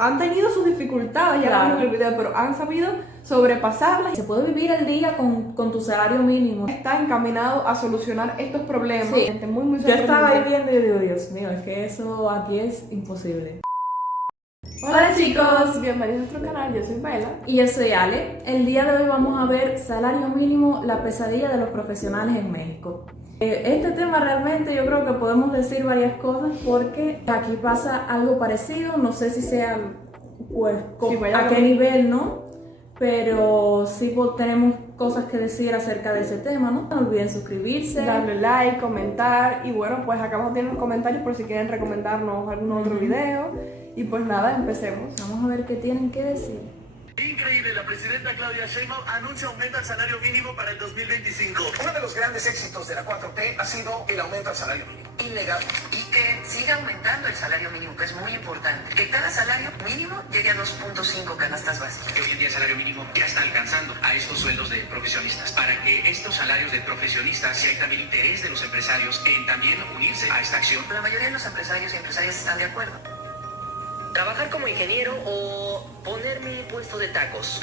sea, han tenido sus dificultades, ya Claro. lo vimos en el video, pero han sabido sobrepasarlas. Se puede vivir el día con tu salario mínimo. Está encaminado a solucionar estos problemas. Sí. Gente muy Yo estaba ahí sorprendente. viendo y digo, Dios mío, es que eso aquí es imposible. Hola chicos, bienvenidos a nuestro canal, yo soy Bella. Y yo soy Ale. El día de hoy vamos a ver salario mínimo, la pesadilla de los profesionales en México. Este tema realmente yo creo que podemos decir varias cosas porque aquí pasa algo parecido, no sé si sea pues Sí, a qué nivel, ¿no? Pero sí tenemos cosas que decir acerca de ese tema, ¿no? No olviden suscribirse, Darle like, comentar y bueno, pues acá abajo tienen los comentarios por si quieren recomendarnos algún otro video. Y pues nada, empecemos. Vamos a ver qué tienen que decir. Increíble, la presidenta Claudia Sheinbaum anuncia aumento al salario mínimo para el 2025. Uno de los grandes éxitos de la 4T ha sido el aumento al salario mínimo. Innegable. Y que siga aumentando el salario mínimo, que es muy importante. Que cada salario mínimo llegue a 2.5 canastas básicas. Que hoy en día el salario mínimo ya está alcanzando a estos sueldos de profesionistas. Para que estos salarios de profesionistas, si hay también interés de los empresarios en también unirse a esta acción. La mayoría de los empresarios y empresarias están de acuerdo. ¿Trabajar como ingeniero o ponerme puesto de tacos?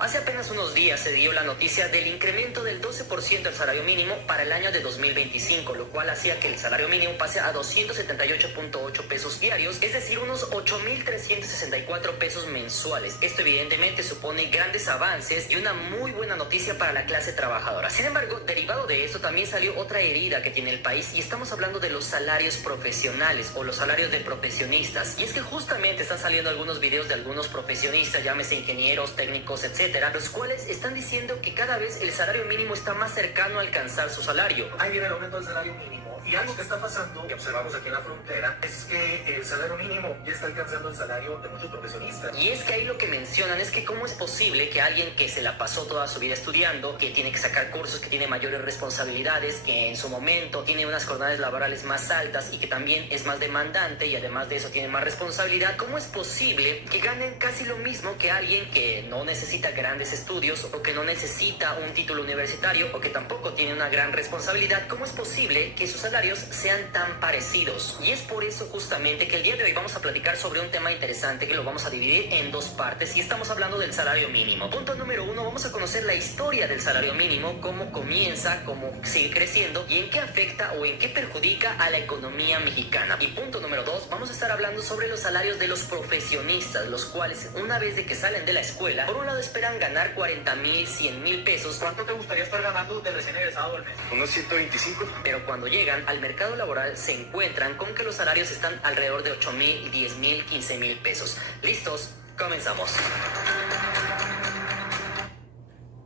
Hace apenas unos días se dio la noticia del incremento del 12% del salario mínimo para el año de 2025, lo cual hacía que el salario mínimo pase a 278.8 pesos diarios, es decir, unos 8.364 pesos mensuales. Esto evidentemente supone grandes avances y una muy buena noticia para la clase trabajadora. Sin embargo, derivado de esto también salió otra herida que tiene el país y estamos hablando de los salarios profesionales o los salarios de profesionistas. Y es que justamente están saliendo algunos videos de algunos profesionistas, llámese ingenieros, técnicos, etc., los cuales están diciendo que cada vez el salario mínimo está más cercano a alcanzar su salario. Ahí viene el aumento del salario mínimo. Y algo que está pasando, que observamos aquí en la frontera, es que el salario mínimo ya está alcanzando el salario de muchos profesionistas. Y es que ahí lo que mencionan es que cómo es posible que alguien que se la pasó toda su vida estudiando, que tiene que sacar cursos, que tiene mayores responsabilidades, que en su momento tiene unas jornadas laborales más altas y que también es más demandante y además de eso tiene más responsabilidad, ¿cómo es posible que ganen casi lo mismo que alguien que no necesita grandes estudios o que no necesita un título universitario o que tampoco tiene una gran responsabilidad? ¿Cómo es posible que sus salarios sean tan parecidos? Y es por eso justamente que el día de hoy vamos a platicar sobre un tema interesante que lo vamos a dividir en dos partes y estamos hablando del salario mínimo. Punto número 1, vamos a conocer la historia del salario mínimo, cómo comienza, cómo sigue creciendo y en qué afecta o en qué perjudica a la economía mexicana. Y punto número 2, vamos a estar hablando sobre los salarios de los profesionistas, los cuales una vez de que salen de la escuela, por un lado esperan ganar 40,000, 100,000 pesos. ¿Cuánto te gustaría estar ganando de recién egresado al mes? Unos 125. Pero cuando llegan al mercado laboral se encuentran con que los salarios están alrededor de 8,000, 10,000, 15,000 pesos. ¿Listos? Comenzamos.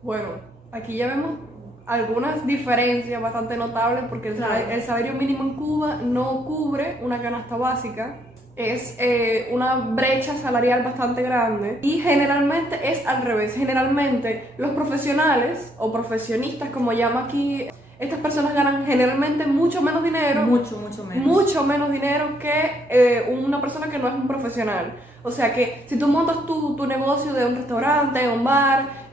Bueno, aquí ya vemos algunas diferencias bastante notables porque el salario mínimo en Cuba no cubre una canasta básica. Es una brecha salarial bastante grande y generalmente es al revés. Generalmente los profesionales o profesionistas, como llama aquí, estas personas ganan generalmente mucho menos dinero. Mucho menos. Mucho menos dinero que una persona que no es un profesional. O sea que si tú montas tu negocio de un restaurante, un bar,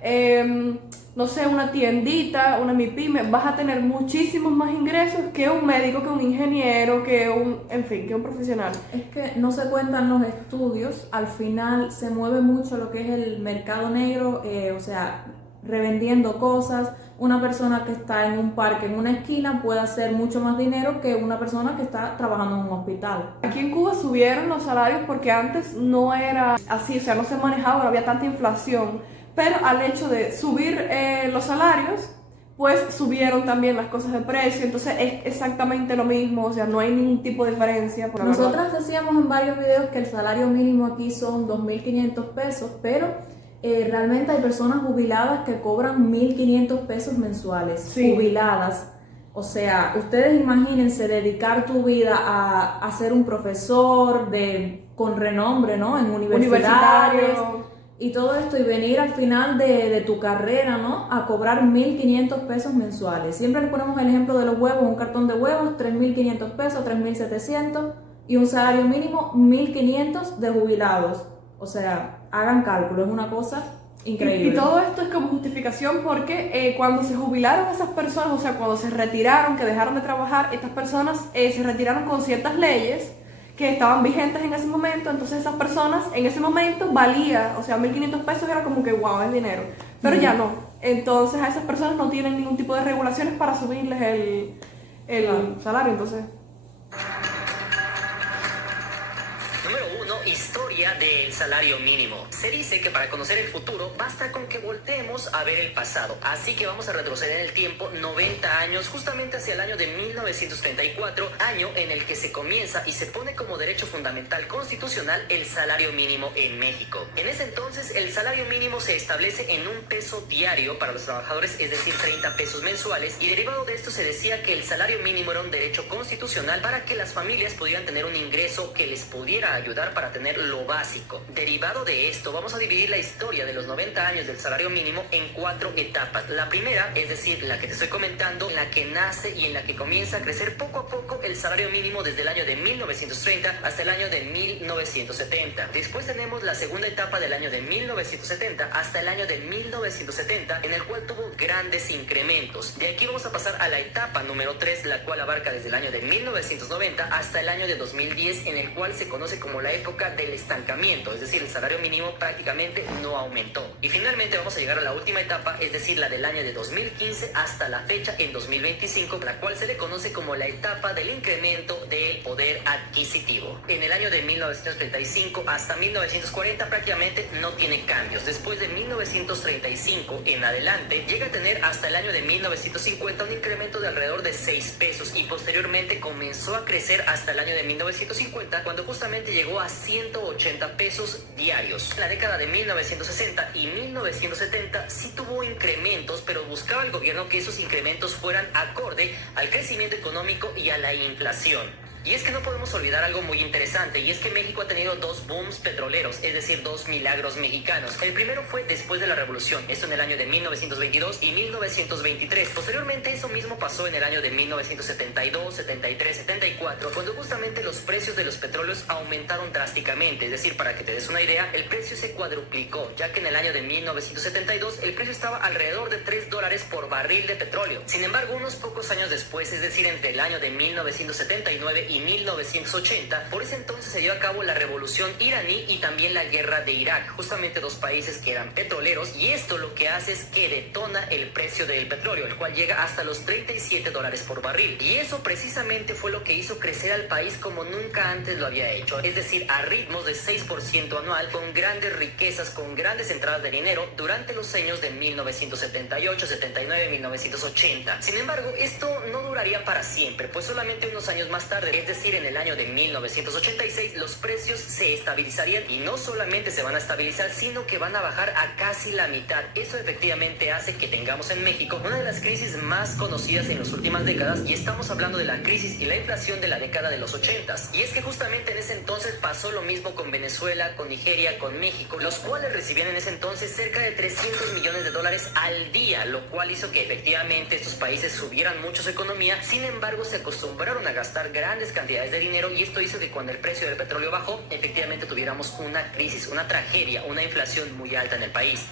no sé, una tiendita, una MIPYME, vas a tener muchísimos más ingresos que un médico, que un ingeniero, que un profesional. Es que no se cuentan los estudios, al final se mueve mucho lo que es el mercado negro, o sea, revendiendo cosas. Una persona que está en un parque, en una esquina, puede hacer mucho más dinero que una persona que está trabajando en un hospital. Aquí en Cuba subieron los salarios porque antes no era así, o sea, no se manejaba, no había tanta inflación. Pero al hecho de subir los salarios, pues subieron también las cosas de precio, entonces es exactamente lo mismo, o sea, no hay ningún tipo de diferencia. Nosotras decíamos en varios videos que el salario mínimo aquí son 2.500 pesos, pero realmente hay personas jubiladas que cobran 1.500 pesos mensuales, sí. Jubiladas. O sea, ustedes imagínense dedicar tu vida a ser un profesor con renombre, ¿no? En universidades. Y todo esto, y venir al final de tu carrera, ¿no? A cobrar 1.500 pesos mensuales. Siempre les ponemos el ejemplo de los huevos, un cartón de huevos, 3.500 pesos, 3.700, y un salario mínimo, 1.500 de jubilados. O sea, hagan cálculo, es una cosa increíble. Y todo esto es como justificación porque cuando se jubilaron esas personas, o sea, cuando se retiraron, que dejaron de trabajar, estas personas se retiraron con ciertas leyes que estaban vigentes en ese momento, entonces esas personas en ese momento valía, o sea, 1.500 pesos era como que wow, es dinero, pero ya no. Entonces a esas personas no tienen ningún tipo de regulaciones para subirles el salario, entonces... Número 1. Historia del salario mínimo. Se dice que para conocer el futuro basta con que volteemos a ver el pasado. Así que vamos a retroceder en el tiempo 90 años, justamente hacia el año de 1934, año en el que se comienza y se pone como derecho fundamental constitucional el salario mínimo en México. En ese entonces, el salario mínimo se establece en $1 diario para los trabajadores, es decir, 30 pesos mensuales, y derivado de esto se decía que el salario mínimo era un derecho constitucional para que las familias pudieran tener un ingreso que les pudiera ayudar para tener lo básico. Derivado de esto, vamos a dividir la historia de los 90 años del salario mínimo en 4 etapas. La primera, es decir, la que te estoy comentando, en la que nace y en la que comienza a crecer poco a poco el salario mínimo desde el año de 1930 hasta el año de 1970. Después tenemos la segunda etapa del año de 1970 hasta el año de 1970, en el cual tuvo grandes incrementos. De aquí vamos a pasar a la etapa número 3, la cual abarca desde el año de 1990 hasta el año de 2010, en el cual se conoce como la época del estancamiento, es decir, el salario mínimo prácticamente no aumentó. Y finalmente vamos a llegar a la última etapa, es decir, la del año de 2015 hasta la fecha en 2025, la cual se le conoce como la etapa del incremento del poder adquisitivo. En el año de 1935 hasta 1940 prácticamente no tiene cambios. Después de 1935 en adelante llega a tener hasta el año de 1950 un incremento de alrededor de 6 pesos y posteriormente comenzó a crecer hasta el año de 1950, cuando justamente llegó a 180 pesos diarios. En la década de 1960 y 1970 sí tuvo incrementos, pero buscaba el gobierno que esos incrementos fueran acorde al crecimiento económico y a la inflación. Y es que no podemos olvidar algo muy interesante, y es que México ha tenido 2 booms petroleros, es decir, 2 milagros mexicanos. El primero fue después de la revolución, esto en el año de 1922 y 1923. Posteriormente eso mismo pasó en el año de 1972, 73, 74, cuando justamente los precios de los petróleos aumentaron drásticamente. Es decir, para que te des una idea, el precio se cuadruplicó, ya que en el año de 1972 el precio estaba alrededor de $3 por barril de petróleo. Sin embargo, unos pocos años después, es decir, entre el año de 1979 y 1980, por ese entonces se llevó a cabo la revolución iraní y también la guerra de Irak, justamente 2 países que eran petroleros, y esto lo que hace es que detona el precio del petróleo, el cual llega hasta los $37 por barril, y eso precisamente fue lo que hizo crecer al país como nunca antes lo había hecho, es decir, a ritmos de 6% anual, con grandes riquezas, con grandes entradas de dinero durante los años de 1978, 79, 1980. Sin embargo, esto no duraría para siempre, pues solamente unos años más tarde, es decir, en el año de 1986, los precios se estabilizarían, y no solamente se van a estabilizar, sino que van a bajar a casi la mitad. Eso efectivamente hace que tengamos en México una de las crisis más conocidas en las últimas décadas, y estamos hablando de la crisis y la inflación de la década de los 80s. Y es que justamente en ese entonces pasó lo mismo con Venezuela, con Nigeria, con México, los cuales recibían en ese entonces cerca de $300 millones al día, lo cual hizo que efectivamente estos países subieran mucho su economía. Sin embargo, se acostumbraron a gastar grandes cantidades de dinero, y esto hizo que cuando el precio del petróleo bajó, efectivamente tuviéramos una crisis, una tragedia, una inflación muy alta en el país.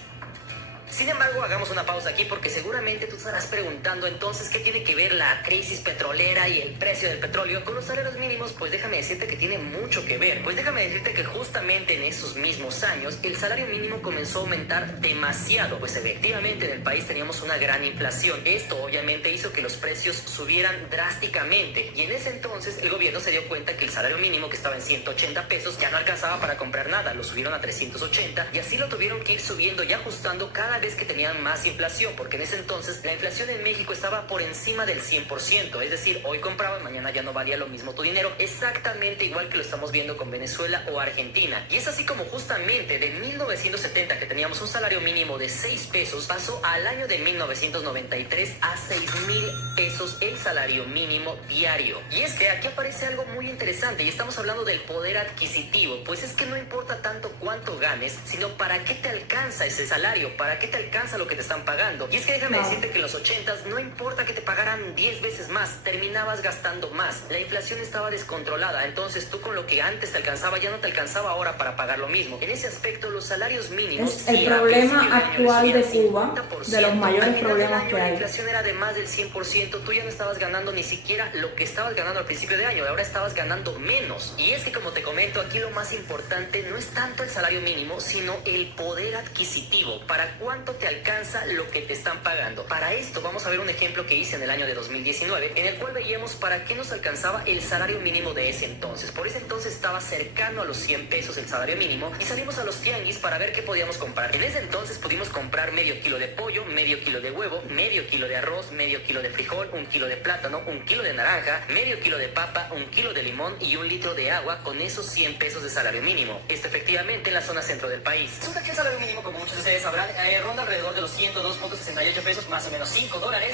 Sin embargo, hagamos una pausa aquí, porque seguramente tú estarás preguntando entonces qué tiene que ver la crisis petrolera y el precio del petróleo con los salarios mínimos. Pues déjame decirte que tiene mucho que ver. Pues déjame decirte que justamente en esos mismos años el salario mínimo comenzó a aumentar demasiado, pues efectivamente en el país teníamos una gran inflación. Esto obviamente hizo que los precios subieran drásticamente, y en ese entonces el gobierno se dio cuenta que el salario mínimo, que estaba en 180 pesos, ya no alcanzaba para comprar nada. Lo subieron a 380, y así lo tuvieron que ir subiendo y ajustando cada vez que tenían más inflación, porque en ese entonces la inflación en México estaba por encima del 100%, es decir, hoy compraban, mañana ya no valía lo mismo tu dinero, exactamente igual que lo estamos viendo con Venezuela o Argentina. Y es así como justamente de 1970, que teníamos un salario mínimo de 6 pesos, pasó al año de 1993 a 6,000 pesos el salario mínimo diario. Y es que aquí aparece algo muy interesante, y estamos hablando del poder adquisitivo. Pues es que no importa tanto cuánto ganes, sino para qué te alcanza ese salario, para qué te te alcanza lo que te están pagando. Y es que déjame decirte que en los 80s no importa que te pagaran 10 veces más, terminabas gastando más. La inflación estaba descontrolada, entonces tú con lo que antes te alcanzaba ya no te alcanzaba ahora para pagar lo mismo. En ese aspecto, los salarios mínimos... Es el problema actual de Cuba, de los mayores problemas que hay. La inflación era de más del 100%, tú ya no estabas ganando ni siquiera lo que estabas ganando al principio de año, ahora estabas ganando menos. Y es que, como te comento, aquí lo más importante no es tanto el salario mínimo, sino el poder adquisitivo. ¿Para cuánto te alcanza lo que te están pagando? Para esto vamos a ver un ejemplo que hice en el año de 2019, en el cual veíamos para qué nos alcanzaba el salario mínimo de ese entonces. Por ese entonces estaba cercano a los 100 pesos el salario mínimo y salimos a los tianguis para ver qué podíamos comprar. En ese entonces pudimos comprar medio kilo de pollo, medio kilo de huevo, medio kilo de arroz, medio kilo de frijol, 1 kilo de plátano, 1 kilo de naranja, medio kilo de papa, 1 kilo de limón y 1 litro de agua con esos 100 pesos de salario mínimo. Esto efectivamente en la zona centro del país. Resulta que el salario mínimo, como muchos de ustedes sabrán, ronda alrededor de los 102.68 pesos, más o menos $5.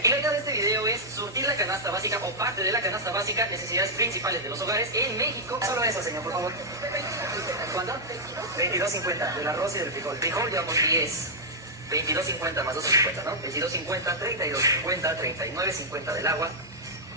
Y la idea de este video es surtir la canasta básica o parte de la canasta básica, necesidades principales de los hogares en México. Solo eso, señor, por favor. ¿Cuánto? 22.50 del arroz y del frijol. Frijol llevamos 10. 22.50 más 2.50, ¿no? 22.50, 32.50, 39.50 del agua.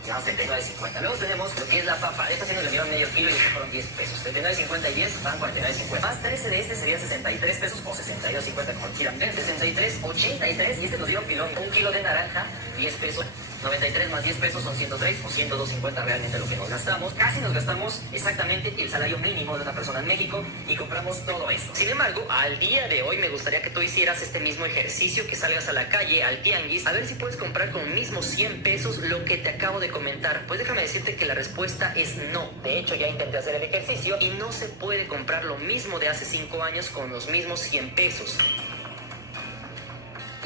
Llevamos 39.50. Luego tenemos lo que es la papa. Esta sí nos le dieron medio kilo y estos fueron 10 pesos. 39.50 y 10 van 49.50. Más 13 de este serían 63 pesos o 62.50 como quieran ver. 63.83 y este nos dieron pilón. 1 kilo de naranja, 10 pesos. 93 más 10 pesos son 103 o 102.50 realmente lo que nos gastamos. Casi nos gastamos exactamente el salario mínimo de una persona en México y compramos todo esto. Sin embargo, al día de hoy me gustaría que tú hicieras este mismo ejercicio, que salgas a la calle, al tianguis, a ver si puedes comprar con mismos 100 pesos lo que te acabo de comentar. Pues déjame decirte que la respuesta es no. De hecho, ya intenté hacer el ejercicio y no se puede comprar lo mismo de hace 5 años con los mismos 100 pesos.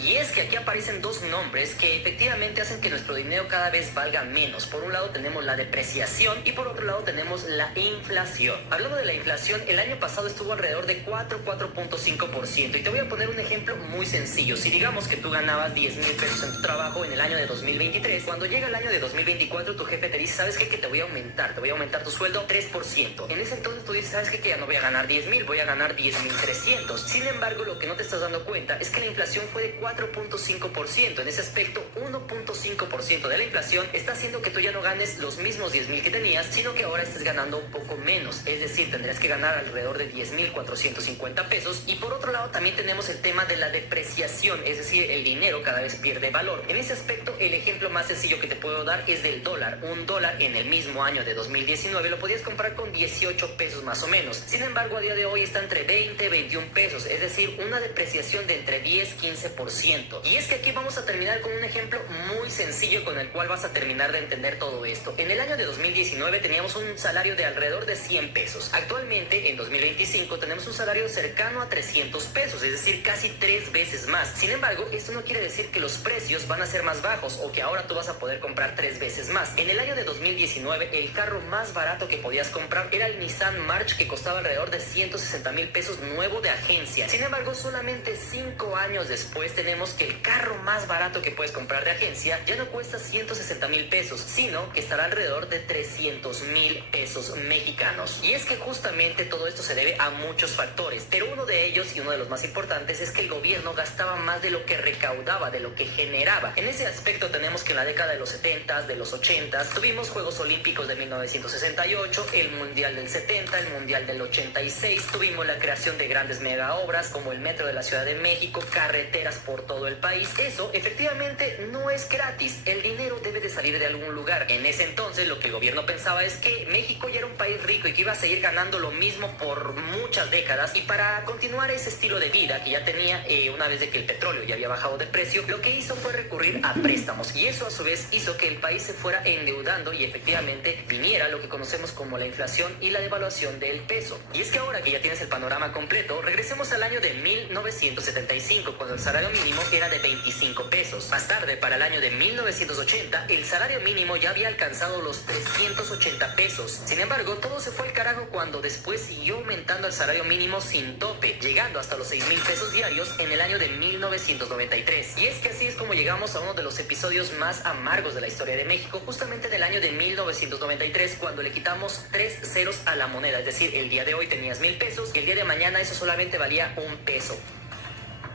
Y es que aquí aparecen dos nombres que efectivamente hacen que nuestro dinero cada vez valga menos. Por un lado tenemos la depreciación y por otro lado tenemos la inflación. Hablando de la inflación, el año pasado estuvo alrededor de 4.5%. Y te voy a poner un ejemplo muy sencillo. Si digamos que tú ganabas 10,000 pesos en tu trabajo en el año de 2023, cuando llega el año de 2024 tu jefe te dice, ¿sabes qué? Que te voy a aumentar tu sueldo 3%. En ese entonces tú dices, ¿sabes qué? Que ya no voy a ganar 10,000, voy a ganar 10,300. Sin embargo, lo que no te estás dando cuenta es que la inflación fue de 4.5%. En ese aspecto, 1.5% de la inflación está haciendo que tú ya no ganes los mismos 10,000 que tenías, sino que ahora estés ganando un poco menos. Es decir, tendrías que ganar alrededor de 10,450 pesos. Y por otro lado, también tenemos el tema de la depreciación, es decir, el dinero cada vez pierde valor. En ese aspecto, el ejemplo más sencillo que te puedo dar es del dólar. Un dólar en el mismo año de 2019 lo podías comprar con 18 pesos más o menos. Sin embargo, a día de hoy está entre 20 y 21 pesos, es decir, una depreciación de entre 10-15%. Y es que aquí vamos a terminar con un ejemplo muy sencillo con el cual vas a terminar de entender todo esto. En el año de 2019 teníamos un salario de alrededor de 100 pesos. Actualmente, en 2025, tenemos un salario cercano a 300 pesos, es decir, casi 3 veces más. Sin embargo, esto no quiere decir que los precios van a ser más bajos o que ahora tú vas a poder comprar 3 veces más. En el año de 2019, el carro más barato que podías comprar era el Nissan March, que costaba alrededor de 160,000 pesos nuevo de agencia. Sin embargo, solamente 5 años después tenemos que el carro más barato que puedes comprar de agencia ya no cuesta 160,000 pesos, sino que estará alrededor de 300,000 pesos mexicanos. Y es que justamente todo esto se debe a muchos factores, pero uno de ellos y uno de los más importantes es que el gobierno gastaba más de lo que recaudaba, de lo que generaba. En ese aspecto tenemos que en la década de los 70s, de los 80s, tuvimos Juegos Olímpicos de 1968, el Mundial del 70, el Mundial del 86, tuvimos la creación de grandes mega obras como el Metro de la Ciudad de México, carreteras por todo el país. Eso efectivamente no es gratis, el dinero debe de salir de algún lugar. En ese entonces lo que el gobierno pensaba es que México ya era un país rico y que iba a seguir ganando lo mismo por muchas décadas, y para continuar ese estilo de vida que ya tenía una vez de que el petróleo ya había bajado de precio, lo que hizo fue recurrir a préstamos, y eso a su vez hizo que el país se fuera endeudando y efectivamente viniera lo que conocemos como la inflación y la devaluación del peso. Y es que ahora que ya tienes el panorama completo, regresemos al año de 1975, cuando el salario mínimo era de 25 pesos. Más tarde, para el año de 1980, el salario mínimo ya había alcanzado los 380 pesos. Sin embargo, todo se fue al carajo cuando después siguió aumentando el salario mínimo sin tope, llegando hasta los 6,000 pesos diarios en el año de 1993. Y es que así es como llegamos a uno de los episodios más amargos de la historia de México, justamente del año de 1993, cuando le quitamos 3 ceros a la moneda. Es decir, el día de hoy tenías 1,000 pesos y el día de mañana eso solamente valía 1 peso.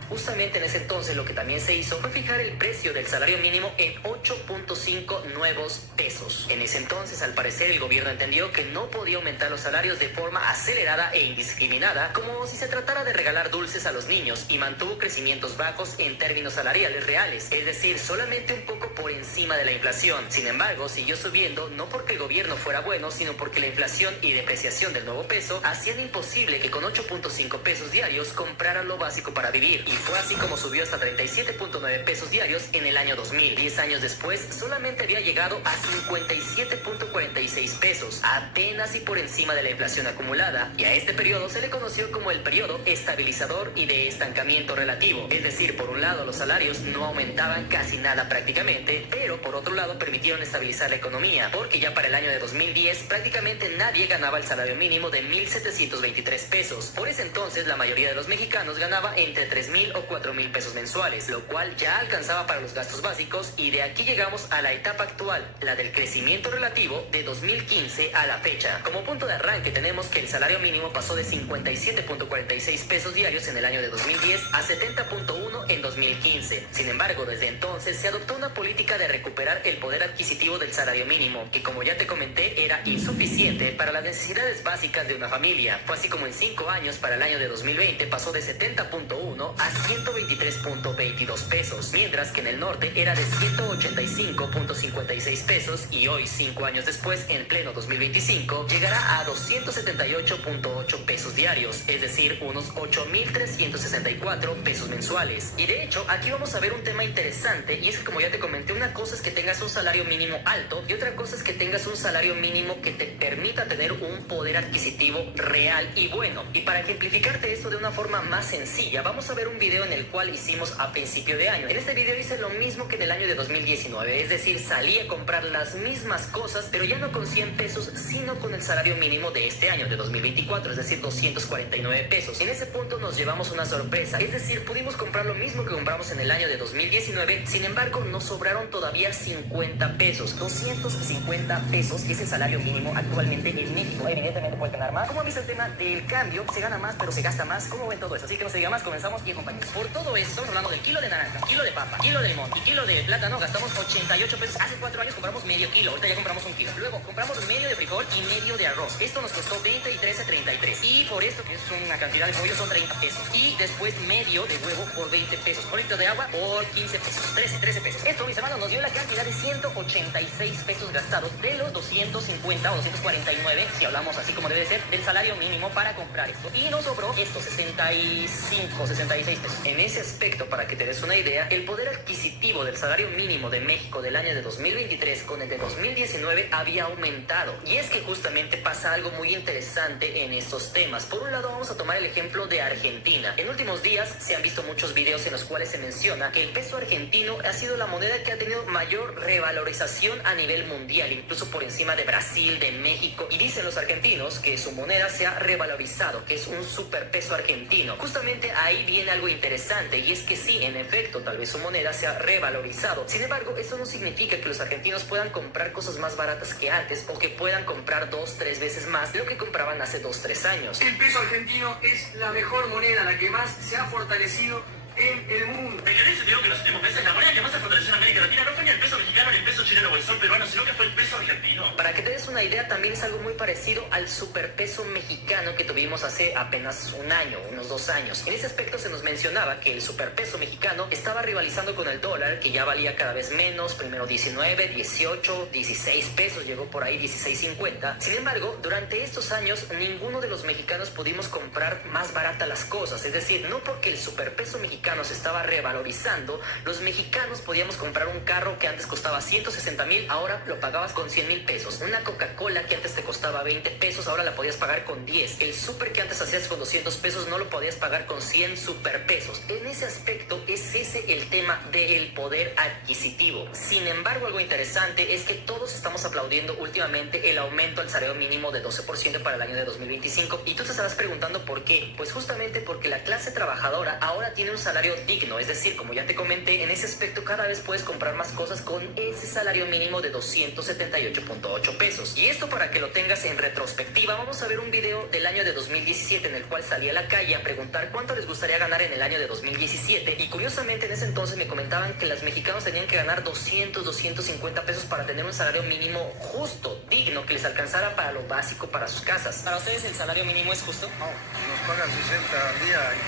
Justamente en ese entonces lo que también se hizo fue fijar el precio del salario mínimo en 8.5 nuevos pesos. En ese entonces, al parecer, el gobierno entendió que no podía aumentar los salarios de forma acelerada e indiscriminada, como si se tratara de regalar dulces a los niños, y mantuvo crecimientos bajos en términos salariales reales, es decir, solamente un poco por encima de la inflación. Sin embargo, siguió subiendo no porque el gobierno fuera bueno, sino porque la inflación y depreciación del nuevo peso hacían imposible que con 8.5 pesos diarios compraran lo básico para vivir, y fue así como subió hasta 37.9 pesos diarios en el año 2000. 10 años después, solamente había llegado a 57.46 pesos, apenas y por encima de la inflación acumulada, y a este periodo se le conoció como el periodo estabilizador y de estancamiento relativo. Es decir, por un lado los salarios no aumentaban casi nada prácticamente, pero por otro lado permitieron estabilizar la economía, porque ya para el año de 2010 prácticamente nadie ganaba el salario mínimo de 1,723 pesos. Por ese entonces la mayoría de los mexicanos ganaba entre 3,000 o 4,000 pesos mensuales, lo cual ya alcanzaba para los gastos básicos, y de aquí llegamos a la etapa actual, la del crecimiento relativo de 2015 a la fecha. Como punto de arranque tenemos que el salario mínimo pasó de 57.46 pesos diarios en el año de 2010 a 70.1 en 2015. Sin embargo, desde entonces se adoptó una política de recuperar el poder adquisitivo del salario mínimo, que como ya te comenté era insuficiente para las necesidades básicas de una familia. Fue así como en 5 años, para el año de 2020, pasó de 70.1 a 123.22 pesos, mientras que en el norte era de 185.56 pesos, y hoy, 5 años después, en pleno 2025, llegará a 278.8 pesos diarios, es decir, unos 8,364 pesos mensuales. Y de hecho, aquí vamos a ver un tema interesante, y es que, como ya te comenté, una cosa es que tengas un salario mínimo alto y otra cosa es que tengas un salario mínimo que te permita tener un poder adquisitivo real y bueno. Y para ejemplificarte esto de una forma más sencilla, vamos a ver un video en el cual hicimos a principio de año. En este video hice lo mismo que en el año de 2019, es decir, salí a comprar las mismas cosas, pero ya no con 100 pesos, sino con el salario mínimo de este año, de 2024, es decir, 249 pesos. En ese punto nos llevamos una sorpresa, es decir, pudimos comprar lo mismo que compramos en el año de 2019, sin embargo, nos sobraron todavía 50 pesos. 250 pesos es el salario mínimo actualmente en México. Evidentemente puede ganar más. ¿Cómo ves el tema del cambio? Se gana más, pero se gasta más. ¿Cómo ven todo eso? Así que no se diga más, comenzamos y acompañamos. Por todo esto, hablando del kilo de naranja, kilo de papa, kilo de limón y kilo de plátano, gastamos 88 pesos. Hace 4 años compramos medio kilo, ahorita ya compramos un kilo. Luego compramos medio de frijol y medio de arroz. Esto nos costó 20 y 13, 33. Y por esto, que es una cantidad de pollo, son 30 pesos. Y después medio de huevo por 20 pesos. Un litro de agua por 15 pesos. 13 pesos. Esto, mis hermanos, nos dio la cantidad de 186 pesos gastados de los 250 o 249, si hablamos así como debe ser, del salario mínimo para comprar esto. Y nos sobró estos 65, 66 pesos. En ese aspecto, para que te des una idea, el poder adquisitivo del salario mínimo de México del año de 2023 con el de 2019 había aumentado. Y es que justamente pasa algo muy interesante en estos temas. Por un lado, vamos a tomar el ejemplo de Argentina. En últimos días se han visto muchos videos en los cuales se menciona que el peso argentino ha sido la moneda que ha tenido mayor revalorización a nivel mundial, incluso por encima de Brasil, de México, y dicen los argentinos que su moneda se ha revalorizado, que es un superpeso argentino. Justamente ahí viene algo interesante, y es que sí, en efecto, tal vez su moneda se ha revalorizado. Sin embargo, eso no significa que los argentinos puedan comprar cosas más baratas que antes, o que puedan comprar 2, 3 veces más de lo que compraban hace 2, 3 años. El peso argentino es la mejor moneda, la que más se ha fortalecido en el mundo. El que dice que en los últimos meses la moneda que más se fortaleció en América Latina no fue ni el peso mexicano, ni el peso chileno o el sol peruano, sino que fue el peso argentino. Para que te des una idea, también es algo muy parecido al superpeso mexicano que tuvimos hace apenas un año, unos 2 años. En ese aspecto se nos mencionaba que el superpeso mexicano estaba rivalizando con el dólar, que ya valía cada vez menos, primero 19, 18, 16 pesos, llegó por ahí 16.50. Sin embargo, durante estos años, ninguno de los mexicanos pudimos comprar más barata las cosas, es decir, no porque el superpeso mexicano se estaba revalorizando, los mexicanos podíamos comprar un carro que antes costaba 160,000, ahora lo pagabas con 100,000 pesos. Una Coca-Cola que antes te costaba 20 pesos, ahora la podías pagar con 10. El súper que antes hacías con 200 pesos, no lo podías pagar con 100 superpesos. En ese aspecto, es ese el tema del poder adquisitivo. Sin embargo, algo interesante es que todos estamos aplaudiendo últimamente el aumento al salario mínimo de 12% para el año de 2025. Y tú te estarás preguntando por qué. Pues justamente porque la clase trabajadora ahora tiene un salario salario digno, es decir, como ya te comenté, en ese aspecto cada vez puedes comprar más cosas con ese salario mínimo de 278.8 pesos. Y esto para que lo tengas en retrospectiva, vamos a ver un video del año de 2017 en el cual salí a la calle a preguntar cuánto les gustaría ganar en el año de 2017 y curiosamente en ese entonces me comentaban que los mexicanos tenían que ganar 250 pesos para tener un salario mínimo justo, digno, que les alcanzara para lo básico para sus casas. ¿Para ustedes el salario mínimo es justo? No, nos pagan 60 al día y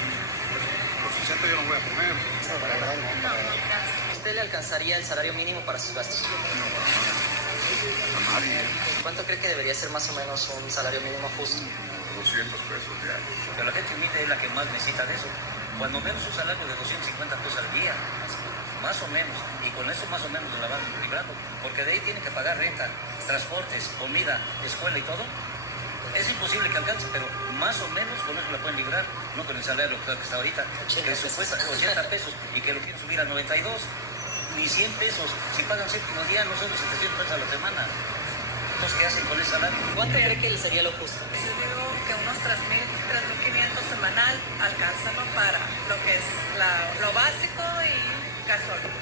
pues, por 60 yo no voy a comer. ¿Usted le alcanzaría el salario mínimo para sus gastos? No, a nadie. ¿Cuánto cree que debería ser más o menos un salario mínimo justo? 200 pesos diarios. Pero la gente humilde es la que más necesita de eso. Cuando menos un salario de 250 pesos al día, más o menos, y con eso más o menos la van librando, porque de ahí tienen que pagar renta, transportes, comida, escuela y todo. Es imposible que alcance, pero más o menos con eso la pueden librar, no con el salario que está ahorita, que supuesta 80 pesos y que lo quieren subir a 92, ni 100 pesos. Si pagan séptimo día, no son 700 pesos a la semana. Entonces, ¿qué hacen con ese salario? ¿Cuánto cree que sería lo justo? Yo digo que unos 3.500 semanal alcanza, ¿no? Para lo que es lo básico y gasolina.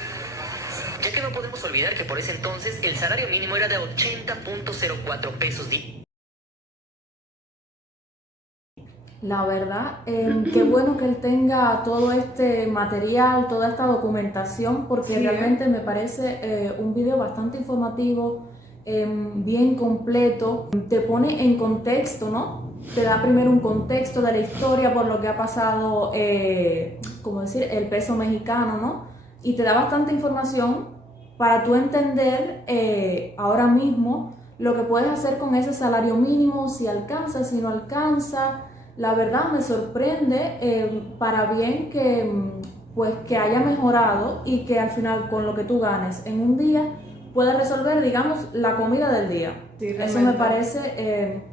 Ya que no podemos olvidar que por ese entonces el salario mínimo era de 80.04 pesos. La verdad, qué bueno que él tenga todo este material, toda esta documentación, porque sí, realmente me parece un video bastante informativo, bien completo, te pone en contexto, ¿no? Te da primero un contexto de la historia por lo que ha pasado, como decir, el peso mexicano, ¿no? Y te da bastante información para tú entender ahora mismo lo que puedes hacer con ese salario mínimo, si alcanza, si no alcanza. La verdad me sorprende para bien que, pues, que haya mejorado y que al final con lo que tú ganes en un día puedas resolver, digamos, la comida del día. Sí, eso me parece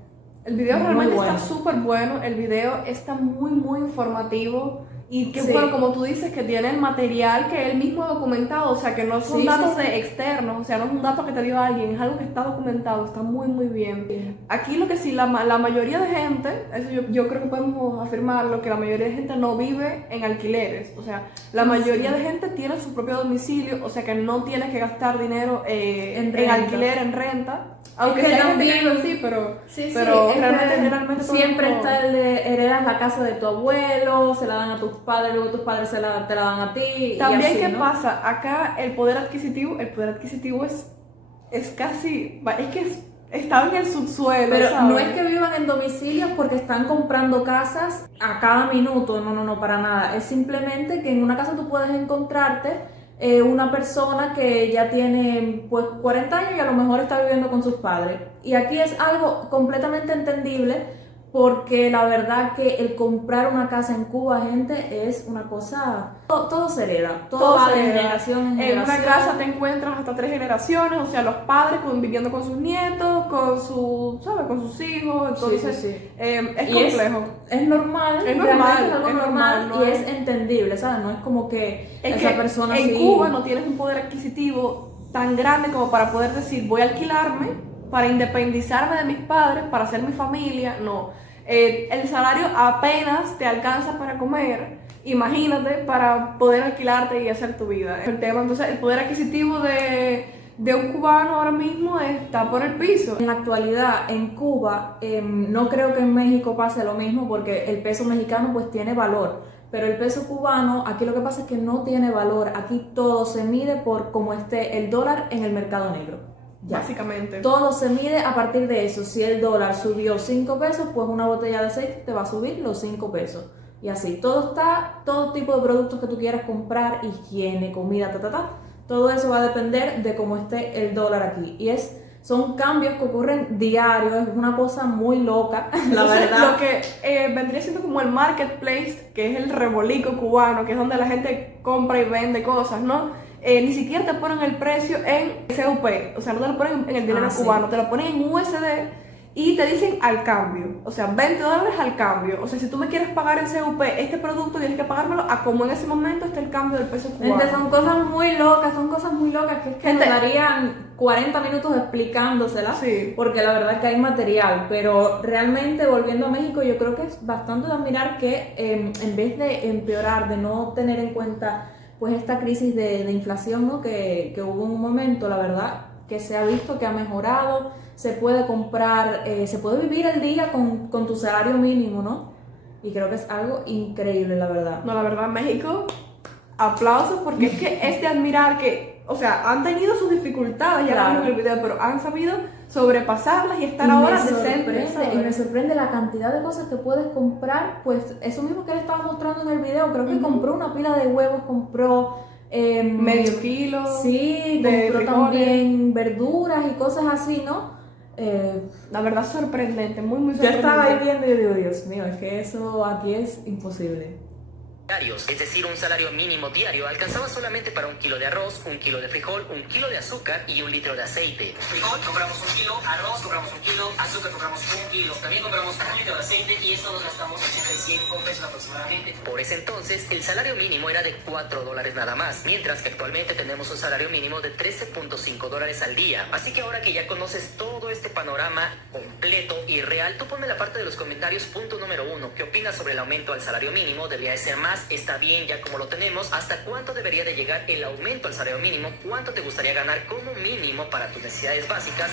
el video muy realmente bueno. está súper bueno, el video está muy informativo y que Sí. bueno, como tú dices, que tiene el material que él mismo ha documentado, o sea, que no son Sí, datos sí, sí. de externos, o sea, no es un dato que te dio alguien, es algo que está documentado, está muy bien. Aquí lo que sí, la mayoría de gente, eso yo creo que podemos afirmarlo, que la mayoría de gente no vive en alquileres, o sea, la mayoría de gente tiene su propio domicilio, o sea, que no tienes que gastar dinero en alquiler, en renta. Aunque Es que sea gente que también- vive así, pero Sí, pero es que realmente todo el siempre mundo- está el de heredas la casa de tu abuelo, se la dan a tus padres, luego tus padres te la dan a ti. También, y así, ¿qué ¿no? pasa? Acá el poder adquisitivo es casi, es que está en el subsuelo, Pero ¿sabes? no es que vivan en domicilios porque están comprando casas a cada minuto, no, para nada. Es simplemente que en una casa tú puedes encontrarte una persona que ya tiene pues 40 años y a lo mejor está viviendo con sus padres. Y aquí es algo completamente entendible porque la verdad que el comprar una casa en Cuba, gente, es una cosa... Todo se hereda, todo va se de hereda. generación en En generación. una casa te encuentras hasta 3 generaciones, o sea, los padres viviendo con sus nietos, ¿sabes? Con sus hijos, entonces Sí. es Y complejo. Es normal, Es normal, realmente es algo es normal, normal, y no es entendible, ¿sabes? No es como que Es esa que persona en sí... Cuba no tienes un poder adquisitivo tan grande como para poder decir, voy a alquilarme para independizarme de mis padres, para hacer mi familia, no. El salario apenas te alcanza para comer, imagínate, para poder alquilarte y hacer tu vida. El tema, entonces, el poder adquisitivo de un cubano ahora mismo está por el piso. En la actualidad, en Cuba, no creo que en México pase lo mismo porque el peso mexicano pues tiene valor, pero el peso cubano, aquí lo que pasa es que no tiene valor, aquí todo se mide por cómo esté el dólar en el mercado negro. Ya. Básicamente. Todo se mide a partir de eso. Si el dólar subió 5 pesos, pues una botella de aceite te va a subir los 5 pesos. Y así, todo tipo de productos que tú quieras comprar, higiene, comida, todo eso va a depender de cómo esté el dólar aquí. Y son cambios que ocurren diarios, es una cosa muy loca, la Entonces, verdad. lo que vendría siendo como el marketplace, que es el rebolico cubano, que es donde la gente compra y vende cosas, ¿no? Ni siquiera te ponen el precio en CUP, o sea, no te lo ponen en el dinero cubano, te lo ponen en USD y te dicen al cambio, o sea, $20 al cambio. O sea, si tú me quieres pagar en CUP este producto, tienes que pagármelo a como en ese momento está el cambio del peso cubano. Gente, son cosas muy locas que es que Gente, nos darían 40 minutos explicándoselas, sí, porque la verdad es que hay material, pero realmente volviendo a México yo creo que es bastante de admirar que en vez de empeorar, de no tener en cuenta pues esta crisis de inflación, ¿no? que hubo en un momento, la verdad que se ha visto que ha mejorado, se puede comprar, se puede vivir el día con tu salario mínimo, ¿no? Y creo que es algo increíble, la verdad. No, la verdad, México, aplausos, porque es que es de admirar que, o sea, han tenido sus dificultades, ya Claro. vimos en el video, pero han sabido sobrepasarlas y estar ahora decentes. Y me sorprende la cantidad de cosas que puedes comprar, pues eso mismo que le estaba mostrando en el video, creo que compró una pila de huevos, compró medio kilo. Sí, de compró frijoles. También verduras y cosas así, ¿no? La verdad, sorprendente, muy, muy Yo sorprendente. estaba ahí viendo y yo digo, Dios mío, es que eso aquí es imposible. Diarios, es decir, un salario mínimo diario, alcanzaba solamente para 1 kilo de arroz, 1 kilo de frijol, 1 kilo de azúcar y 1 litro de aceite. Frijol, compramos 1 kilo, arroz, compramos 1 kilo, azúcar, compramos 1 kilo, también compramos 1 litro de aceite y esto nos gastamos 85 pesos aproximadamente. Por ese entonces, el salario mínimo era de $4 nada más, mientras que actualmente tenemos un salario mínimo de $13.5 al día. Así que ahora que ya conoces todo este panorama completo y real, tú ponme en la parte de los comentarios punto número 1. ¿Qué opinas sobre el aumento al salario mínimo? ¿Debería de ser más? ¿Está bien ya como lo tenemos? ¿Hasta cuánto debería de llegar el aumento al salario mínimo? ¿Cuánto te gustaría ganar como mínimo para tus necesidades básicas?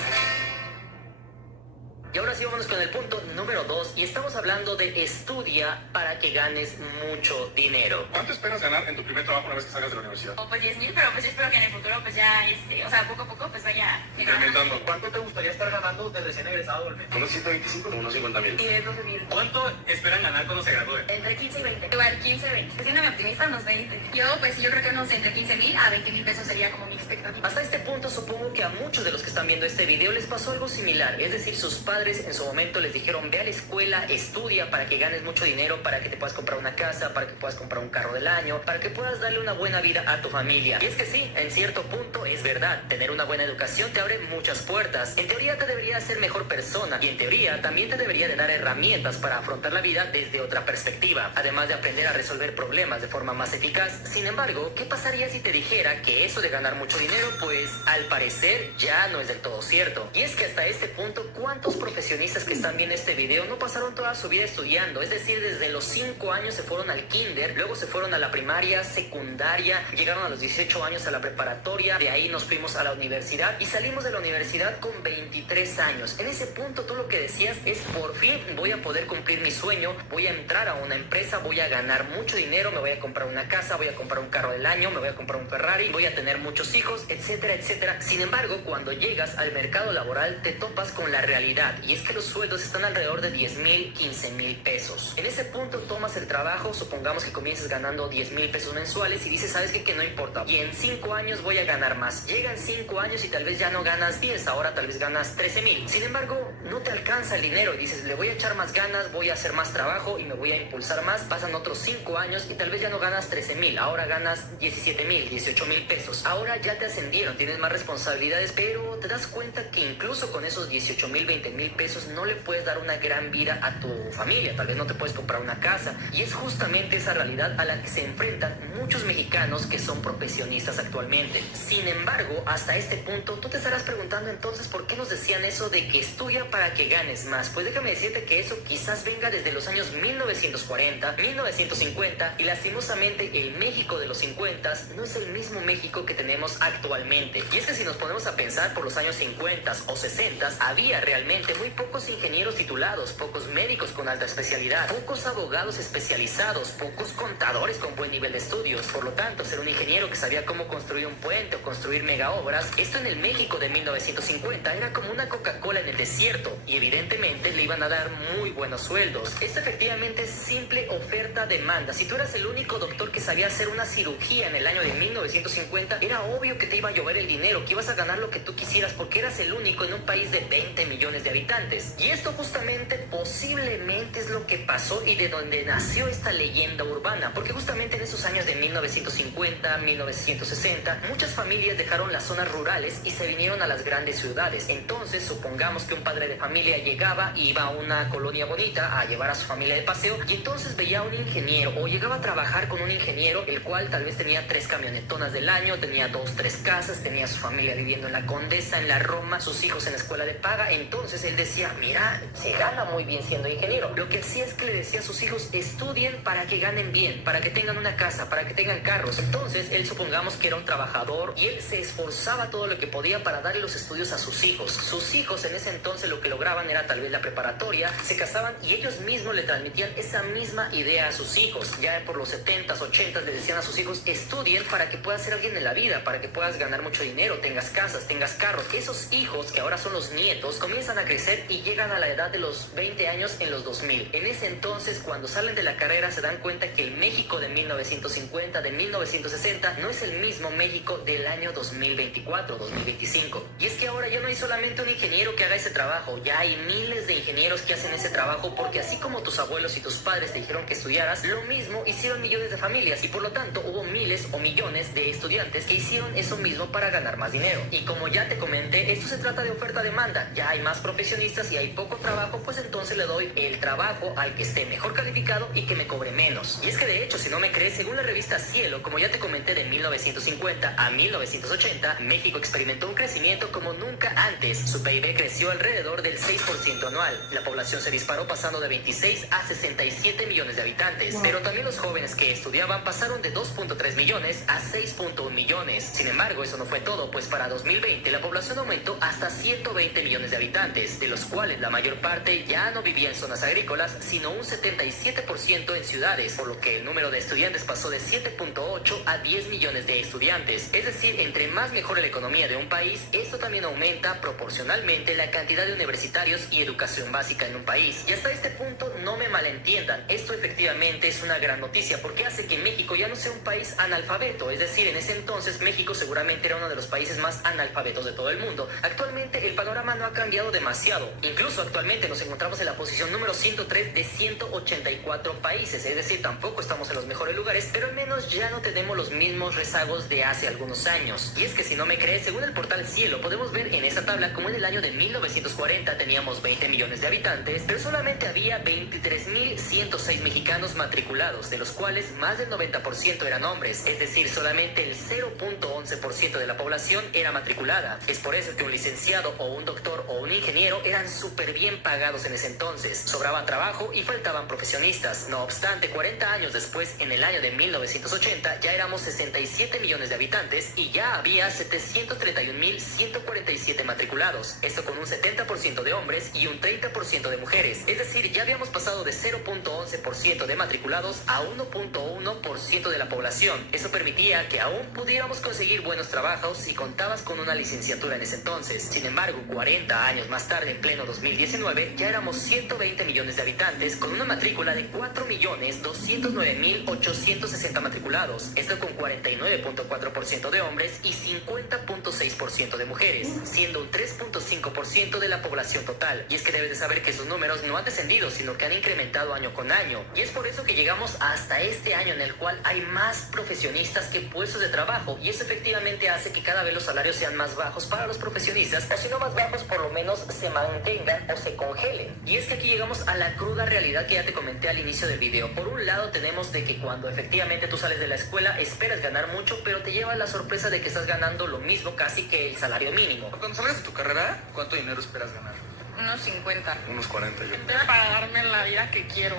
Y ahora sí vámonos con el punto número 2 y estamos hablando de estudia para que ganes mucho dinero. ¿Cuánto esperas ganar en tu primer trabajo una vez que salgas de la universidad? Pues 10,000, pero pues yo espero que en el futuro pues ya, o sea, poco a poco pues vaya Incrementando. ¿Cuánto te gustaría estar ganando de recién egresado al mes? Unos 125 o unos 50,000. y de 12,000. ¿Cuánto esperan ganar cuando se gradúen? Entre 15 y 20. Igual 15, 20. Pues siéndome optimista, unos 20. Yo creo que unos entre 15,000 a 20,000 pesos sería como mi expectativa. Hasta este punto supongo que a muchos de los que están viendo este video les pasó algo similar, es decir, sus padres en su momento les dijeron ve a la escuela, estudia para que ganes mucho dinero, para que te puedas comprar una casa, para que puedas comprar un carro del año, para que puedas darle una buena vida a tu familia. Y es que sí, en cierto punto es verdad, tener una buena educación te abre muchas puertas. En teoría te debería hacer mejor persona y en teoría también te debería de dar herramientas para afrontar la vida desde otra perspectiva, además de aprender a resolver problemas de forma más eficaz. Sin embargo, ¿qué pasaría si te dijera que eso de ganar mucho dinero, pues al parecer ya no es del todo cierto? Y es que hasta este punto, ¿cuántos profesionistas que están viendo este video no pasaron toda su vida estudiando? Es decir, desde los 5 años se fueron al kinder, luego se fueron a la primaria, secundaria, llegaron a los 18 años a la preparatoria, de ahí nos fuimos a la universidad y salimos de la universidad con 23 años. En ese punto tú lo que decías es por fin voy a poder cumplir mi sueño, voy a entrar a una empresa, voy a ganar mucho dinero, me voy a comprar una casa, voy a comprar un carro del año, me voy a comprar un Ferrari, voy a tener muchos hijos, etcétera, etcétera. Sin embargo, cuando llegas al mercado laboral te topas con la realidad y es que los sueldos están alrededor de 10,000, 15,000 pesos. En ese punto tomas el trabajo, supongamos que comiences ganando 10,000 pesos mensuales y dices, ¿sabes qué? Que no importa. Y en 5 años voy a ganar más. Llegan 5 años y tal vez ya no ganas 10, ahora tal vez ganas 13,000. Sin embargo, no te alcanza el dinero y dices, le voy a echar más ganas, voy a hacer más trabajo y me voy a impulsar más. Pasan otros 5 años y tal vez ya no ganas 13,000, ahora ganas 17,000, 18,000 pesos. Ahora ya te ascendieron, tienes más responsabilidades, pero te das cuenta que incluso con esos 18,000, 20,000 pesos no le puedes dar una gran vida a tu familia, tal vez no te puedes comprar una casa y es justamente esa realidad a la que se enfrentan muchos mexicanos que son profesionistas actualmente. Sin embargo, hasta este punto tú te estarás preguntando entonces por qué nos decían eso de que estudia para que ganes más. Pues déjame decirte que eso quizás venga desde los años 1940, 1950 y lastimosamente el México de los 50 no es el mismo México que tenemos actualmente. Y es que si nos ponemos a pensar por los años 50 o 60 había realmente muy pocos ingenieros titulados, pocos médicos con alta especialidad, pocos abogados especializados, pocos contadores con buen nivel de estudios. Por lo tanto, ser un ingeniero que sabía cómo construir un puente o construir mega obras, esto en el México de 1950 era como una Coca-Cola en el desierto y evidentemente le iban a dar muy buenos sueldos. Esto efectivamente es simple oferta oferta demanda. Si tú eras el único doctor que sabía hacer una cirugía en el año de 1950, era obvio que te iba a llover el dinero, que ibas a ganar lo que tú quisieras porque eras el único en un país de 20 millones de habitantes. Y esto justamente posiblemente es lo que pasó y de donde nació esta leyenda urbana, porque justamente en esos años de 1950, 1960, muchas familias dejaron las zonas rurales y se vinieron a las grandes ciudades. Entonces, supongamos que un padre de familia llegaba y iba a una colonia bonita a llevar a su familia de paseo y entonces veía a un ingeniero o llegaba a trabajar con un ingeniero el cual tal vez tenía 3 camionetonas del año, tenía 2, 3 casas, tenía su familia viviendo en la Condesa, en la Roma, sus hijos en la escuela de paga. Entonces él decía, mira, se gana muy bien siendo ingeniero. Lo que hacía es que le decía a sus hijos, estudien para que ganen bien, para que tengan una casa, para que tengan carros. Entonces él, supongamos que era un trabajador y él se esforzaba todo lo que podía para darle los estudios a sus hijos. Sus hijos en ese entonces lo que lograban era tal vez la preparatoria, se casaban y ellos mismos le transmitían esa misma idea a sus hijos. Ya por los 70s, 80s le decían a sus hijos, estudien para que puedas ser alguien en la vida, para que puedas ganar mucho dinero, tengas casas, tengas carros. Esos hijos, que ahora son los nietos, comienzan a crecer y llegan a la edad de los 20 años en los 2000. En ese entonces, cuando salen de la carrera, se dan cuenta que el México de 1950, de 1960, no es el mismo México del año 2024, 2025. Y es que ahora ya no hay solamente un ingeniero que haga ese trabajo, ya hay miles de ingenieros que hacen ese trabajo, porque así como tus abuelos y tus padres te dijeron que estudiaras, lo mismo hicieron millones de familias y por lo tanto hubo miles o millones de estudiantes que hicieron eso mismo para ganar más dinero. Y como ya te comenté, esto se trata de oferta-demanda. Ya hay más profesionistas y hay poco trabajo, pues entonces le doy el trabajo al que esté mejor calificado y que me cobre menos. Y es que de hecho, si no me crees, según la revista Cielo, como ya te comenté, de 1950 a 1980, México experimentó un crecimiento como nunca antes. Su PIB creció alrededor del 6% anual. La población se disparó pasando de 26 a 67 millones de habitantes. Wow. Pero también los jóvenes que estudiaban pasaron de 2.3 millones a 6.1 millones. Sin embargo, eso no fue todo, pues para 2020 la población aumentó hasta 120 millones de habitantes, de los cuales la mayor parte ya no vivía en zonas agrícolas, sino un 77% en ciudades, por lo que el número de estudiantes pasó de 7.8 a 10 millones de estudiantes. Es decir, entre más mejore la economía de un país, esto también aumenta proporcionalmente la cantidad de universitarios y educación básica en un país. Y hasta este punto, no me malentiendan, esto efectivamente es una gran noticia porque hace que México ya no sea un país analfabeto. Es decir, en ese entonces México seguramente era uno de los países más analfabetos de todo el mundo. Actualmente el panorama no ha cambiado demasiado. Incluso actualmente nos encontramos en la posición número 103 de 184 países. Es decir, tampoco estamos en los mejores lugares, pero al menos ya no tenemos los mismos rezagos de hace algunos años. Y es que si no me crees, según el portal Cielo, podemos ver en esa tabla como en el año de 1940 teníamos 20 millones de habitantes, pero solamente había 23.106 mexicanos matriculados, de los cuales más del 90% eran hombres. Es decir, solamente el 0.11% de la población era matriculada. Es por eso que un licenciado o un doctor o un ingeniero eran súper bien pagados en ese entonces. Sobraba trabajo y faltaban profesionistas. No obstante, 40 años después, en el año de 1980, ya éramos 67 millones de habitantes y ya había 731.147 matriculados. Esto con un 70% de hombres y un 30% de mujeres. Es decir, ya habíamos pasado de 0.11% de matriculados a 1.1% de la población. Eso permitía que aún pudiéramos conseguir buenos trabajos si contabas con una licenciatura en ese entonces. Sin embargo, 40 años más tarde, en pleno 2019, ya éramos 120 millones de habitantes con una matrícula de 4.209.860 matriculados. Esto con 49.4% de hombres y 50.6% de mujeres, siendo un 3.5% de la población total. Y es que debes de saber que esos números no han descendido, sino que han incrementado año con año. Y es por eso que llegamos hasta este año en el cual hay más profesionistas que puestos de trabajo, y eso efectivamente hace que cada vez los salarios sean más bajos para los profesionistas, o si no más bajos, por lo menos se mantengan o se congelen. Y es que aquí llegamos a la cruda realidad que ya te comenté al inicio del video. Por un lado tenemos de que cuando efectivamente tú sales de la escuela esperas ganar mucho, pero te lleva la sorpresa de que estás ganando lo mismo casi que el salario mínimo. Cuando salgas de tu carrera, ¿cuánto dinero esperas ganar? Unos 50. Unos 40 yo. Para darme la vida que quiero.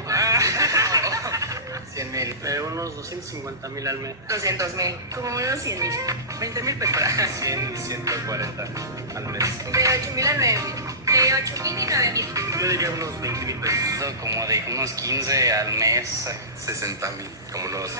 100,000. Unos 250,000 al mes. 200,000. Como unos 100,000. 20,000 pesos. 100, 140 al mes. 28,000 al mes. 8.000 y 9.000. Yo diría unos 20,000 pesos. Como de unos 15 al mes. 60,000, como unos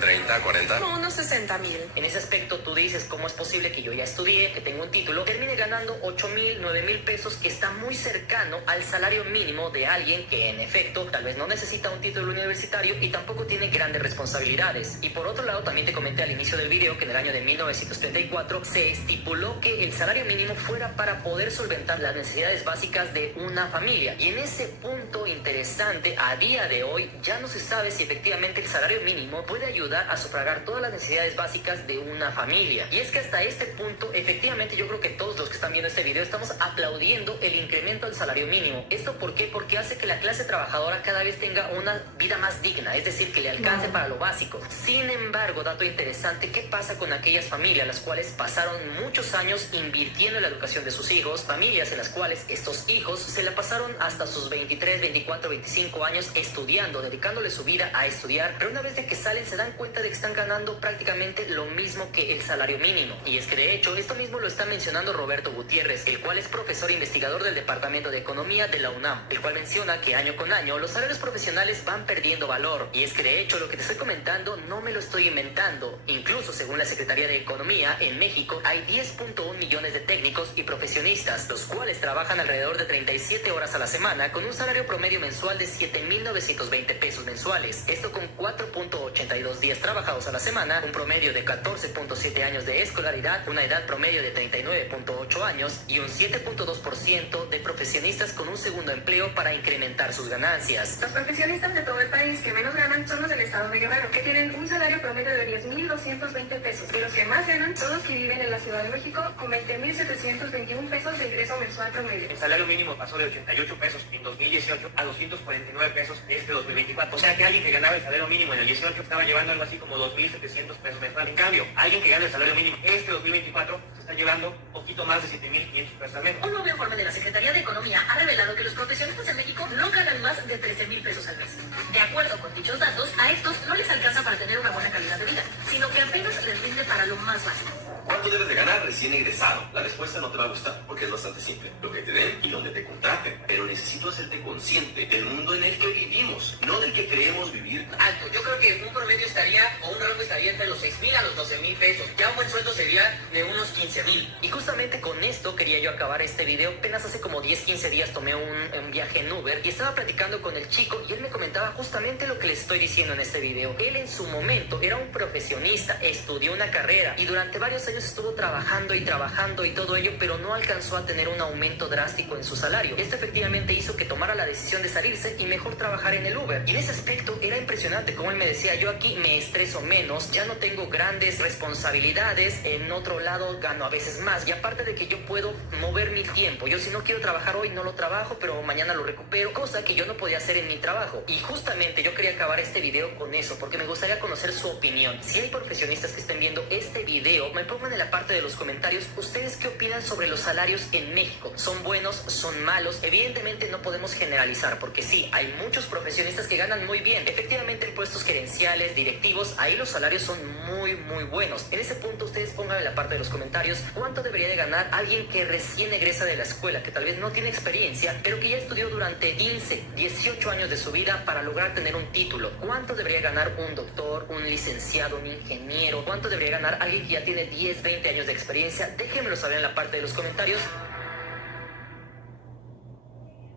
30, 40. Como unos 60,000. En ese aspecto tú dices, ¿cómo es posible que yo ya estudié, que tengo un título, termine ganando 8,000, 9,000 pesos, que está muy cercano al salario mínimo de alguien que en efecto tal vez no necesita un título universitario y tampoco tiene grandes responsabilidades? Y por otro lado, también te comenté al inicio del video que en el año de 1934 se estipuló que el salario mínimo fuera para poder solventar las necesidades básicas de una familia. Y en ese punto interesante, a día de hoy ya no se sabe si efectivamente el salario mínimo puede ayudar a sufragar todas las necesidades básicas de una familia. Y es que hasta este punto, efectivamente, yo creo que todos los que están viendo este video estamos aplaudiendo el incremento al salario mínimo. ¿Esto por qué? Porque hace que la clase trabajadora cada vez tenga una vida más digna, es decir, que le alcance para lo básico. Sin embargo, dato interesante, ¿qué pasa con aquellas familias las cuales pasaron muchos años invirtiendo en la educación de sus hijos? Familias en las cuales estos hijos se la pasaron hasta sus 23, 24, 25 años estudiando, dedicándole su vida a estudiar, pero una vez de que salen se dan cuenta de que están ganando prácticamente lo mismo que el salario mínimo. Y es que de hecho esto mismo lo está mencionando Roberto Gutiérrez, el cual es profesor investigador del Departamento de Economía de la UNAM, el cual menciona que año con año los salarios profesionales van perdiendo valor. Y es que de hecho lo que te estoy comentando no me lo estoy inventando. Incluso según la Secretaría de Economía, en México hay 10.1 millones de técnicos y profesionistas, los cuales trabajan alrededor de 37 horas a la semana con un salario promedio mensual de 7,920 pesos mensuales. Esto con 4.82 días trabajados a la semana, un promedio de 14.7 años de escolaridad, una edad promedio de 39.8 años y un 7.2% de profesionistas con un segundo empleo para incrementar sus ganancias. Los profesionistas de todo el país que menos ganan son los del estado de Guerrero, que tienen un salario promedio de 10,220 pesos. Y los que más ganan son los que viven en la Ciudad de México con 20,721 pesos de ingreso mensual promedio. El salario mínimo pasó de 88 pesos en 2018 a 249 pesos este 2024. O sea que alguien que ganaba el salario mínimo en el 18 estaba llevando algo así como 2,700 pesos mensuales. En cambio, alguien que gana el salario mínimo este 2024 se está llevando un poquito más de 7,500 pesos al mes. Un nuevo informe de la Secretaría de Economía ha revelado que los profesionistas en México no ganan más de 13,000 pesos al mes. De acuerdo con dichos datos, a estos no les alcanza para tener una buena calidad de vida, sino que apenas les rinde para lo más básico. ¿Cuánto debes de ganar recién egresado? La respuesta no te va a gustar porque es bastante simple. Lo que te den y donde te contraten. Pero necesito hacerte consciente del mundo en el que vivimos, no del que creemos vivir. Alto, yo creo que un promedio estaría, o un rango estaría entre los 6,000 a los 12,000 pesos. Ya un buen sueldo sería de unos 15,000. Y justamente con esto quería yo acabar este video. Apenas hace como 10, 15 días tomé un viaje en Uber y estaba platicando con el chico y él me comentaba justamente lo que les estoy diciendo en este video. Él en su momento era un profesionista, estudió una carrera y durante varios años estuvo trabajando y todo ello, pero no alcanzó a tener un aumento drástico en su salario. Esto efectivamente hizo que tomara la decisión de salirse y mejor trabajar en el Uber. Y en ese aspecto era impresionante como él me decía, yo aquí me estreso menos, ya no tengo grandes responsabilidades, en otro lado gano a veces más y aparte de que yo puedo mover mi tiempo, yo si no quiero trabajar hoy no lo trabajo, pero mañana lo recupero, cosa que yo no podía hacer en mi trabajo. Y justamente yo quería acabar este video con eso, porque me gustaría conocer su opinión. Si hay profesionistas que estén viendo este video, me pongan en la parte de los comentarios, ¿ustedes qué opinan sobre los salarios en México? ¿Son buenos? ¿Son malos? Evidentemente no podemos generalizar, porque sí, hay muchos profesionistas que ganan muy bien. Efectivamente en puestos gerenciales, directivos, ahí los salarios son muy buenos. En ese punto ustedes pongan en la parte de los comentarios cuánto debería de ganar alguien que recién egresa de la escuela, que tal vez no tiene experiencia, pero que ya estudió durante 15, 18 años de su vida para lograr tener un título. ¿Cuánto debería ganar un doctor, un licenciado, un ingeniero? ¿Cuánto debería ganar alguien que ya tiene 10, 20 años de experiencia? Déjenmelo saber en la parte de los comentarios.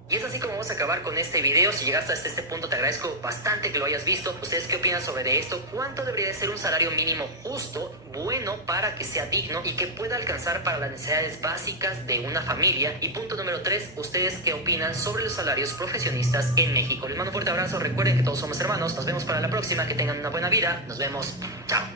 Y es así como vamos a acabar con este video. Si llegaste hasta este punto te agradezco bastante que lo hayas visto. ¿Ustedes qué opinan sobre esto? ¿Cuánto debería de ser un salario mínimo justo, bueno, para que sea digno y que pueda alcanzar para las necesidades básicas de una familia? Y punto número 3, ¿ustedes qué opinan sobre los salarios profesionistas en México? Les mando un fuerte abrazo, recuerden que todos somos hermanos. Nos vemos para la próxima, que tengan una buena vida. Nos vemos, chao.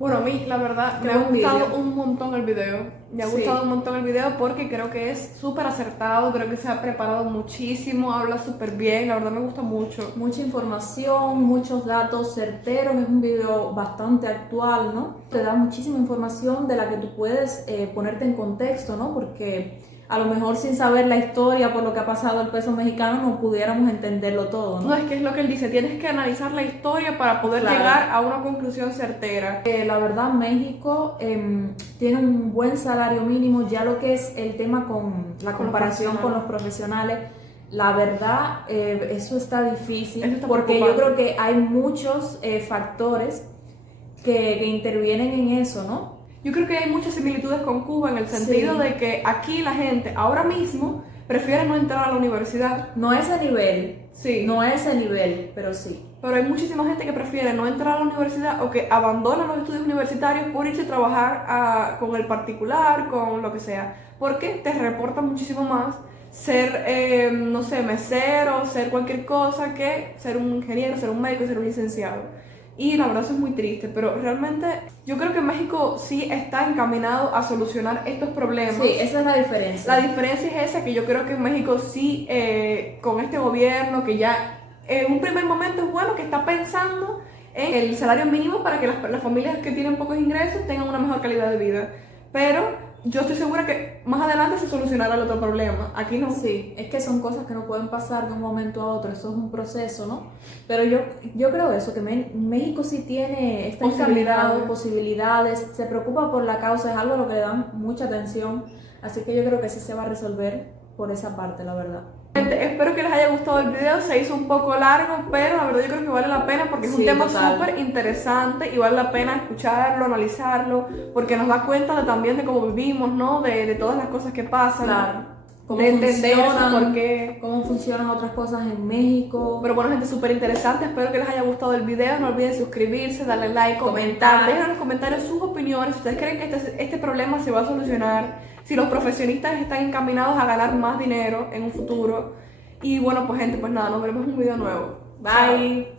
Bueno, a mí, la verdad, me ha gustado un montón el video. Me ha gustado un montón el video porque creo que es súper acertado, creo que se ha preparado muchísimo, habla súper bien, la verdad me gusta mucho. Mucha información, muchos datos certeros, es un video bastante actual, ¿no? Te da muchísima información de la que tú puedes ponerte en contexto, ¿no? Porque a lo mejor sin saber la historia por lo que ha pasado el peso mexicano no pudiéramos entenderlo todo, ¿no? No, es que es lo que él dice, tienes que analizar la historia para poder llegar a una conclusión certera. La verdad, México tiene un buen salario mínimo, ya lo que es el tema con la comparación con los profesionales, la verdad, eso está difícil, porque yo creo que hay muchos factores que intervienen en eso, ¿no? Yo creo que hay muchas similitudes con Cuba en el sentido de que aquí la gente ahora mismo prefiere no entrar a la universidad. No a ese nivel, sí. No a ese nivel, pero sí. Pero hay muchísima gente que prefiere no entrar a la universidad o que abandona los estudios universitarios por irse a trabajar con el particular, con lo que sea. Porque te reporta muchísimo más ser, no sé, mesero, ser cualquier cosa que ser un ingeniero, ser un médico, ser un licenciado. Y la verdad eso es muy triste, pero realmente yo creo que México sí está encaminado a solucionar estos problemas. Sí, esa es la diferencia. La diferencia es esa, que yo creo que en México sí, con este gobierno que ya en un primer momento es bueno, que está pensando en el salario mínimo para que las familias que tienen pocos ingresos tengan una mejor calidad de vida. Pero yo estoy segura que más adelante se solucionará el otro problema. Aquí no. Sí, es que son cosas que no pueden pasar de un momento a otro, eso es un proceso, ¿no? Pero yo creo eso, que México sí tiene esta posibilidades, se preocupa por la causa, es algo a lo que le dan mucha atención, así que yo creo que sí se va a resolver por esa parte, la verdad. Espero que les haya gustado el video, se hizo un poco largo, pero la verdad yo creo que vale la pena porque es un tema súper interesante y vale la pena escucharlo, analizarlo, porque nos da cuenta también de cómo vivimos, ¿no? De todas las cosas que pasan. Claro. Cómo funcionan otras cosas en México. Pero bueno, gente, súper interesante. Espero que les haya gustado el video. No olviden suscribirse, darle like, comentar. Dejen en los comentarios sus opiniones. Si ustedes creen que este problema se va a solucionar, si los profesionistas están encaminados a ganar más dinero en un futuro. Y bueno, pues gente, pues nada, nos veremos en un video nuevo. Bye. Chao.